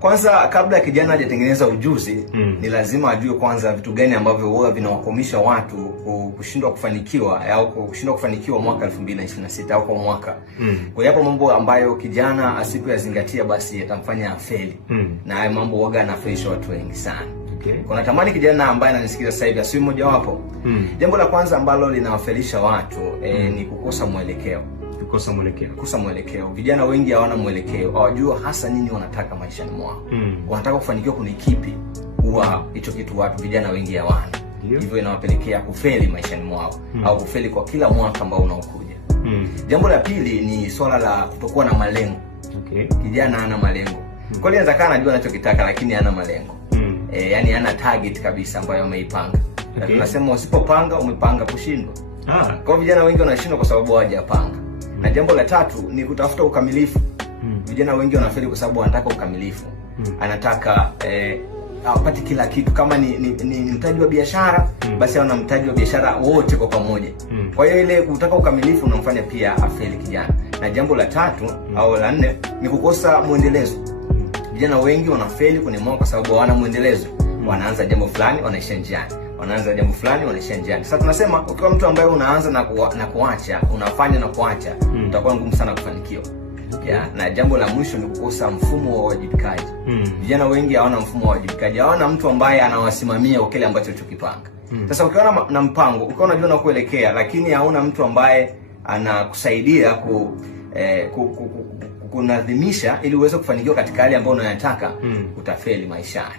Kwanza kabla kijana hajatengeneza ujuzi, ni lazima ajue kwanza vitu gani ambavyo huwa vinawakomisha watu kushindwa kufanikiwa au kushindwa kufanikiwa mwaka 2026 au kwa mwaka. Kwa hiyo hapo mambo ambayo kijana asipoyazingatia basi yatamfanya afeli. Na hayo mambo huwa yanafelisha watu wengi sana. Kuna tamani kijana ambaye ananisikiza sasa hivi asiwe mmoja wapo. Jambo la kwanza ambalo linawafelisha watu ni kukosa mwelekeo. Kukosa mwelekeo. Vijana wengi hawana mwelekeo. Hawajua hasa nini wanataka maishani mwao. Wanataka kufanikiwa kwenye kipi? Huwa hicho kitu watu vijana wengi hawana. Hivyo inawapelekea kufeli maishani mwao au kufeli kwa kila mwaka ambao unaokuja. Jambo la pili ni swala la kutokuwa na malengo. Kijana hana malengo. Kwa hiyo anaweza anajua anachokitaka lakini hana malengo. Yani hana target kabisa ambayo ameipanga. Na tunasema usipopanga umepanga kushindwa. Kwa vijana wengi wanashindwa kwa sababu hawajapanga. Na jambo la tatu ni kutafuta ukamilifu. Vijana wengi wanafeli kwa sababu wanataka ukamilifu. Anataka apate kila kitu. Kama ni mtaji wa biashara, basi ana mtaji wa biashara wote kwa pamoja. Kwa hiyo ile kutaka ukamilifu unamfanya pia afeli kijana. Na jambo la tatu au la nne ni kukosa muendelezo. Vijana wengi wanafeli kwenye mwaka kwa sababu hawana muendelezo. Wanaanza jambo fulani wanaisha njiani. Wanaanza jambo fulani wanaisha njiani. Sasa tunasema ukiwa mtu ambaye unaanza na kuacha, unafanya na kuacha, utakuwa ngumu sana kufanikiwa. Na jambo la mwisho ni kukosa mfumo wa uwajibikaji. Vijana wengi hawana mfumo wa uwajibikaji. Hawana mtu ambaye anawasimamia kwa kile ambacho ulichokipanga. Sasa ukiwa na mpango, ukiwa unajua na kuelekea, lakini hauna mtu ambaye anakusaidia kunadhimisha ili uweze kufanikiwa katika hali ambayo unayotaka, utafeli maishani.